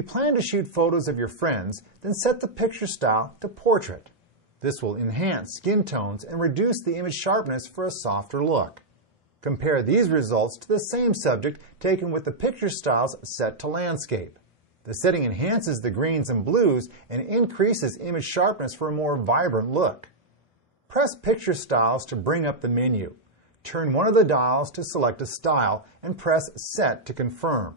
you plan to shoot photos of your friends, then set the picture style to portrait. This will enhance skin tones and reduce the image sharpness for a softer look. Compare these results to the same subject taken with the picture styles set to landscape. The setting enhances the greens and blues and increases image sharpness for a more vibrant look. Press Picture Styles to bring up the menu. Turn one of the dials to select a style and press Set to confirm.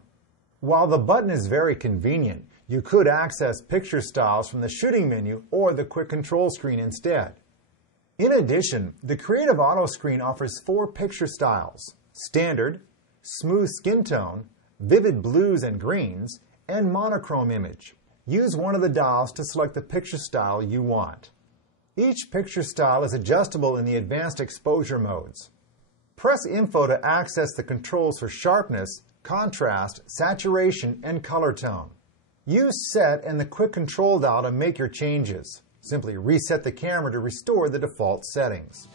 While the button is very convenient, you could access picture styles from the shooting menu or the quick control screen instead. In addition, the Creative Auto screen offers 4 picture styles: Standard, Smooth Skin Tone, Vivid Blues and Greens, and Monochrome Image. Use one of the dials to select the picture style you want. Each picture style is adjustable in the advanced exposure modes. Press Info to access the controls for sharpness, contrast, saturation, and color tone. Use Set and the quick control dial to make your changes. Simply reset the camera to restore the default settings.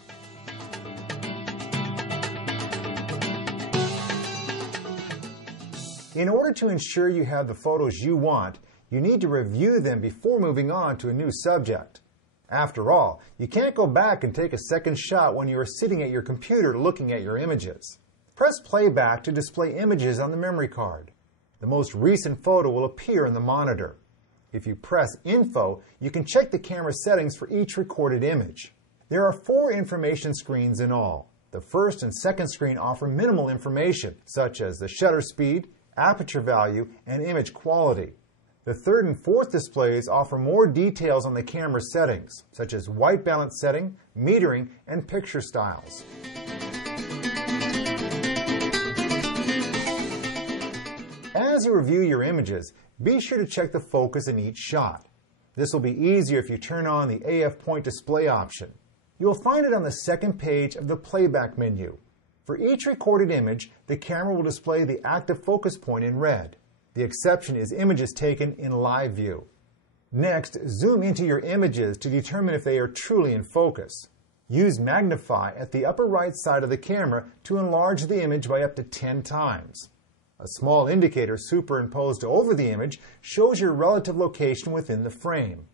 In order to ensure you have the photos you want, you need to review them before moving on to a new subject. After all, you can't go back and take a second shot when you are sitting at your computer looking at your images. Press Playback to display images on the memory card. The most recent photo will appear in the monitor. If you press Info, you can check the camera settings for each recorded image. There are 4 information screens in all. The first and second screen offer minimal information, such as the shutter speed, aperture value, and image quality. The third and fourth displays offer more details on the camera settings, such as white balance setting, metering, and picture styles. As you review your images, be sure to check the focus in each shot. This will be easier if you turn on the AF point display option. You will find it on the second page of the playback menu. For each recorded image, the camera will display the active focus point in red. The exception is images taken in live view. Next, zoom into your images to determine if they are truly in focus. Use Magnify at the upper right side of the camera to enlarge the image by up to 10 times. A small indicator superimposed over the image shows your relative location within the frame.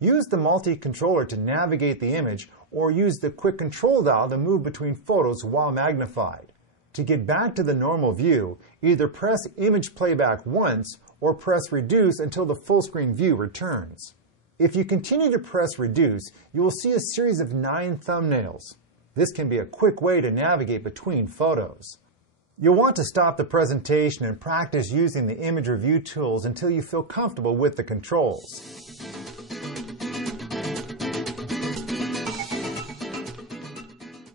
Use the multi-controller to navigate the image or use the quick control dial to move between photos while magnified. To get back to the normal view, either press Image Playback once or press Reduce until the full screen view returns. If you continue to press Reduce, you will see a series of 9 thumbnails. This can be a quick way to navigate between photos. You'll want to stop the presentation and practice using the image review tools until you feel comfortable with the controls.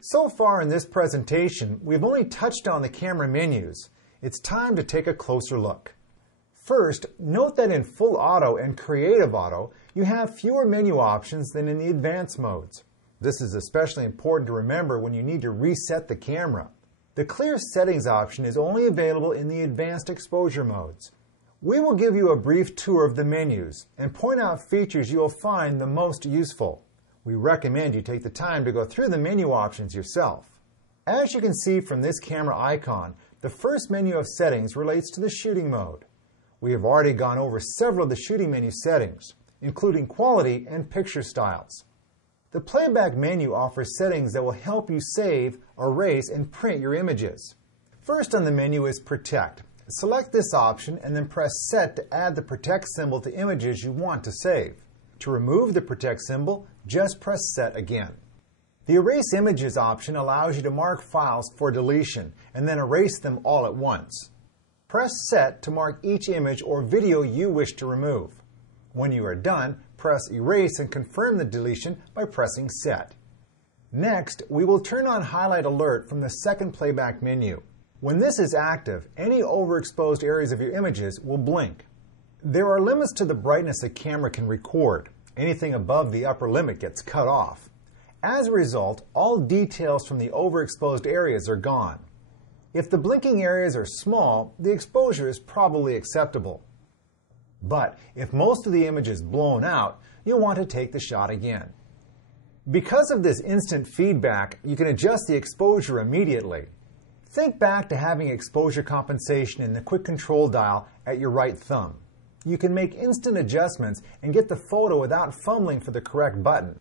So far in this presentation, we've only touched on the camera menus. It's time to take a closer look. First, note that in Full Auto and Creative Auto, you have fewer menu options than in the advanced modes. This is especially important to remember when you need to reset the camera. The Clear Settings option is only available in the advanced exposure modes. We will give you a brief tour of the menus and point out features you will find the most useful. We recommend you take the time to go through the menu options yourself. As you can see from this camera icon, the first menu of settings relates to the shooting mode. We have already gone over several of the shooting menu settings, including quality and picture styles. The playback menu offers settings that will help you save, erase, and print your images. First on the menu is Protect. Select this option and then press Set to add the Protect symbol to images you want to save. To remove the Protect symbol, just press Set again. The Erase Images option allows you to mark files for deletion and then erase them all at once. Press Set to mark each image or video you wish to remove. When you are done, press Erase and confirm the deletion by pressing Set. Next, we will turn on Highlight Alert from the second playback menu. When this is active, any overexposed areas of your images will blink. There are limits to the brightness a camera can record. Anything above the upper limit gets cut off. As a result, all details from the overexposed areas are gone. If the blinking areas are small, the exposure is probably acceptable. But if most of the image is blown out, you'll want to take the shot again. Because of this instant feedback, you can adjust the exposure immediately. Think back to having exposure compensation in the quick control dial at your right thumb. you can make instant adjustments and get the photo without fumbling for the correct button.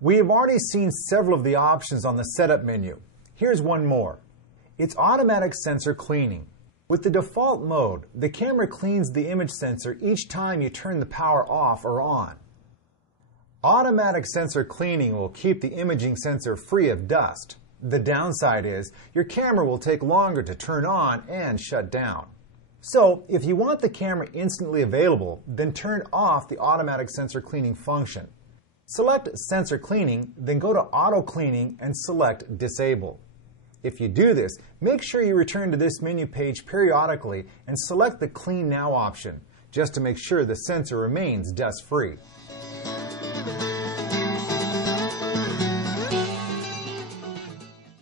We have already seen several of the options on the setup menu. Here's one more. It's automatic sensor cleaning. With the default mode, the camera cleans the image sensor each time you turn the power off or on. Automatic sensor cleaning will keep the imaging sensor free of dust. The downside is your camera will take longer to turn on and shut down. So, if you want the camera instantly available, then turn off the automatic sensor cleaning function. Select Sensor Cleaning, then go to Auto Cleaning and select Disable. If you do this, make sure you return to this menu page periodically and select the Clean Now option, just to make sure the sensor remains dust-free.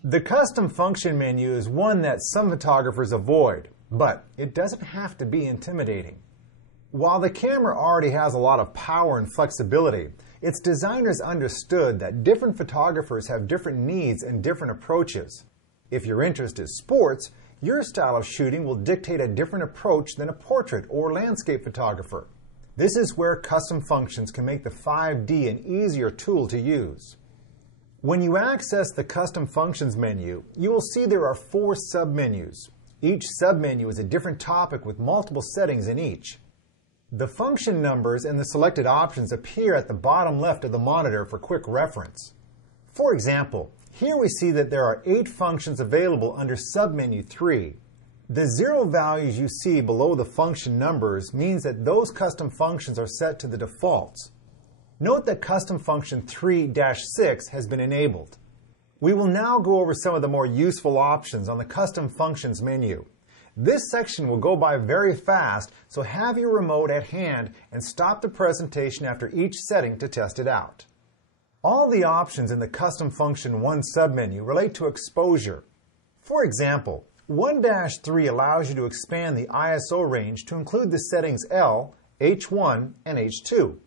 The Custom Function menu is one that some photographers avoid, but it doesn't have to be intimidating. While the camera already has a lot of power and flexibility, its designers understood that different photographers have different needs and different approaches. If your interest is sports, your style of shooting will dictate a different approach than a portrait or landscape photographer. This is where Custom Functions can make the 5D an easier tool to use. When you access the Custom Functions menu, you will see there are 4 submenus. Each submenu is a different topic with multiple settings in each. The function numbers and the selected options appear at the bottom left of the monitor for quick reference. For example, here we see that there are 8 functions available under submenu 3. The 0 values you see below the function numbers means that those custom functions are set to the defaults. Note that Custom Function 3-6 has been enabled. We will now go over some of the more useful options on the Custom Functions menu. This section will go by very fast, so have your remote at hand and stop the presentation after each setting to test it out. All the options in the Custom Function 1 submenu relate to exposure. For example, 1-3 allows you to expand the ISO range to include the settings L, H1, and H2.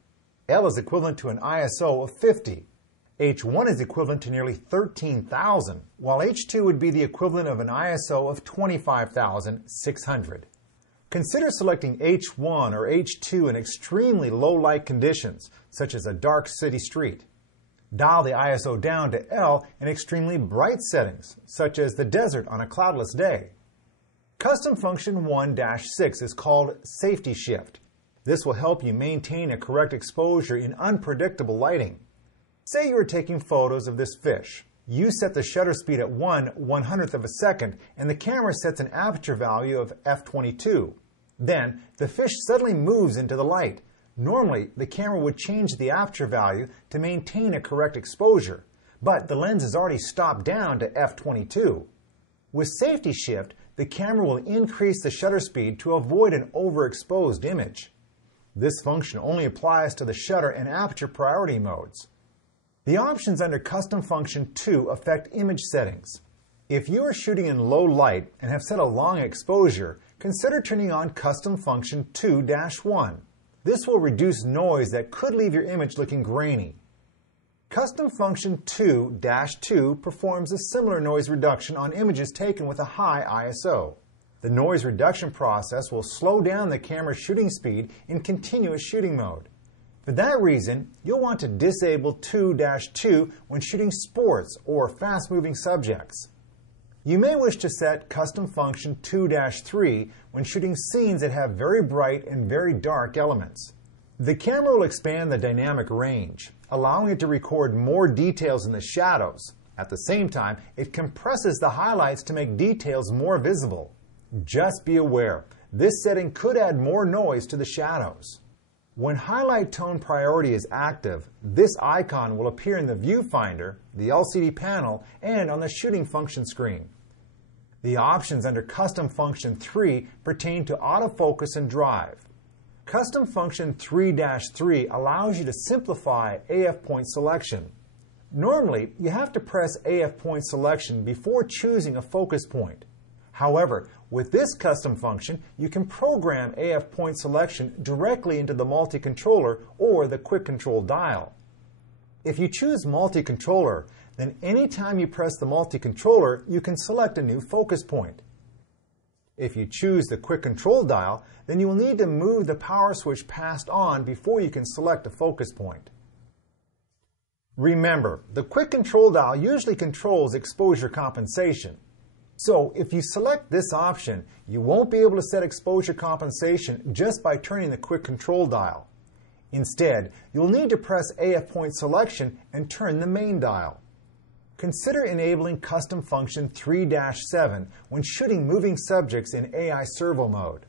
L is equivalent to an ISO of 50. H1 is equivalent to nearly 13,000, while H2 would be the equivalent of an ISO of 25,600. Consider selecting H1 or H2 in extremely low light conditions, such as a dark city street. Dial the ISO down to L in extremely bright settings, such as the desert on a cloudless day. Custom Function 1-6 is called Safety Shift. This will help you maintain a correct exposure in unpredictable lighting. Say you are taking photos of this fish. You set the shutter speed at 1/100th of a second and the camera sets an aperture value of f/22. Then, the fish suddenly moves into the light. Normally, the camera would change the aperture value to maintain a correct exposure, but the lens is already stopped down to f/22. With Safety Shift, the camera will increase the shutter speed to avoid an overexposed image. This function only applies to the shutter and aperture priority modes. The options under Custom Function 2 affect image settings. If you are shooting in low light and have set a long exposure, consider turning on Custom Function 2-1. This will reduce noise that could leave your image looking grainy. Custom Function 2-2 performs a similar noise reduction on images taken with a high ISO. The noise reduction process will slow down the camera's shooting speed in continuous shooting mode. For that reason, you'll want to disable 2-2 when shooting sports or fast-moving subjects. You may wish to set Custom Function 2-3 when shooting scenes that have very bright and very dark elements. The camera will expand the dynamic range, allowing it to record more details in the shadows. At the same time, it compresses the highlights to make details more visible. Just be aware, this setting could add more noise to the shadows. When highlight tone priority is active, this icon will appear in the viewfinder, the LCD panel, and on the shooting function screen. The options under Custom Function 3 pertain to autofocus and drive. Custom Function 3-3 allows you to simplify AF point selection. Normally, you have to press AF point selection before choosing a focus point. However, with this custom function, you can program AF point selection directly into the multi-controller or the quick control dial. If you choose multi-controller, then anytime you press the multi-controller, you can select a new focus point. If you choose the quick control dial, then you will need to move the power switch past on before you can select a focus point. Remember, the quick control dial usually controls exposure compensation. So if you select this option, you won't be able to set exposure compensation just by turning the quick control dial. Instead, you'll need to press AF point selection and turn the main dial. Consider enabling custom function 3-7 when shooting moving subjects in AI servo mode.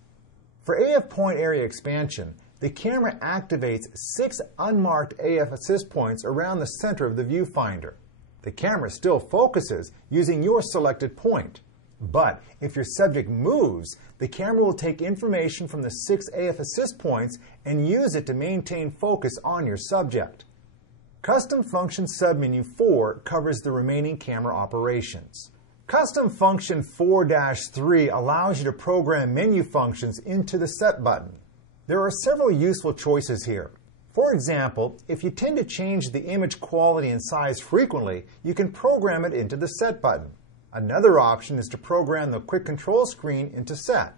For AF point area expansion, the camera activates 6 unmarked AF assist points around the center of the viewfinder. The camera still focuses using your selected point. But if your subject moves, the camera will take information from the 6 AF assist points and use it to maintain focus on your subject. Custom Function Submenu 4 covers the remaining camera operations. Custom Function 4-3 allows you to program menu functions into the Set button. There are several useful choices here. For example, if you tend to change the image quality and size frequently, you can program it into the Set button. Another option is to program the quick control screen into Set.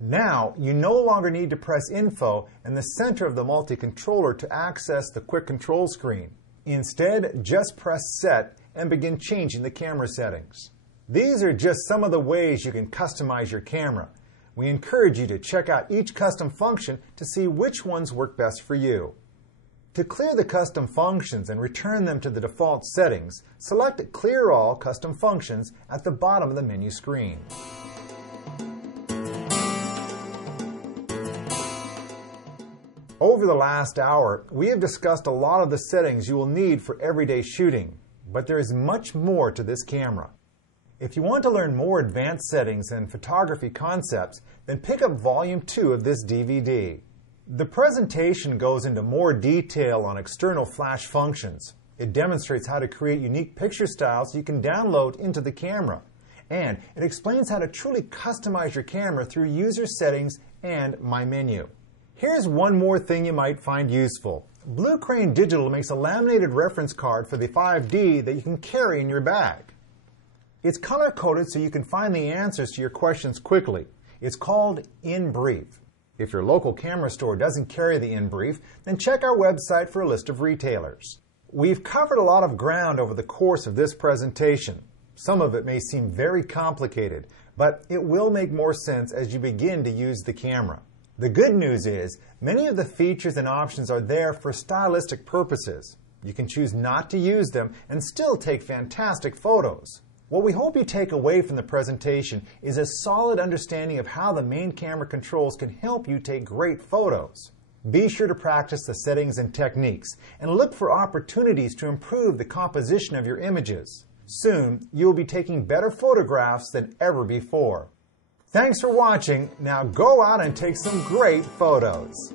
Now, you no longer need to press Info in the center of the multi-controller to access the quick control screen. Instead, just press Set and begin changing the camera settings. These are just some of the ways you can customize your camera. We encourage you to check out each custom function to see which ones work best for you. To clear the custom functions and return them to the default settings, select Clear All Custom Functions at the bottom of the menu screen. Over the last hour, we have discussed a lot of the settings you will need for everyday shooting, but there is much more to this camera. If you want to learn more advanced settings and photography concepts, then pick up Volume 2 of this DVD. The presentation goes into more detail on external flash functions. It demonstrates how to create unique picture styles you can download into the camera. And it explains how to truly customize your camera through user settings and My Menu. Here's one more thing you might find useful. Blue Crane Digital makes a laminated reference card for the 5D that you can carry in your bag. It's color-coded so you can find the answers to your questions quickly. It's called In Brief. If your local camera store doesn't carry the In Brief, then check our website for a list of retailers. We've covered a lot of ground over the course of this presentation. Some of it may seem very complicated, but it will make more sense as you begin to use the camera. The good news is, many of the features and options are there for stylistic purposes. You can choose not to use them and still take fantastic photos. What we hope you take away from the presentation is a solid understanding of how the main camera controls can help you take great photos. Be sure to practice the settings and techniques, and look for opportunities to improve the composition of your images. Soon, you will be taking better photographs than ever before. Thanks for watching. Now go out and take some great photos.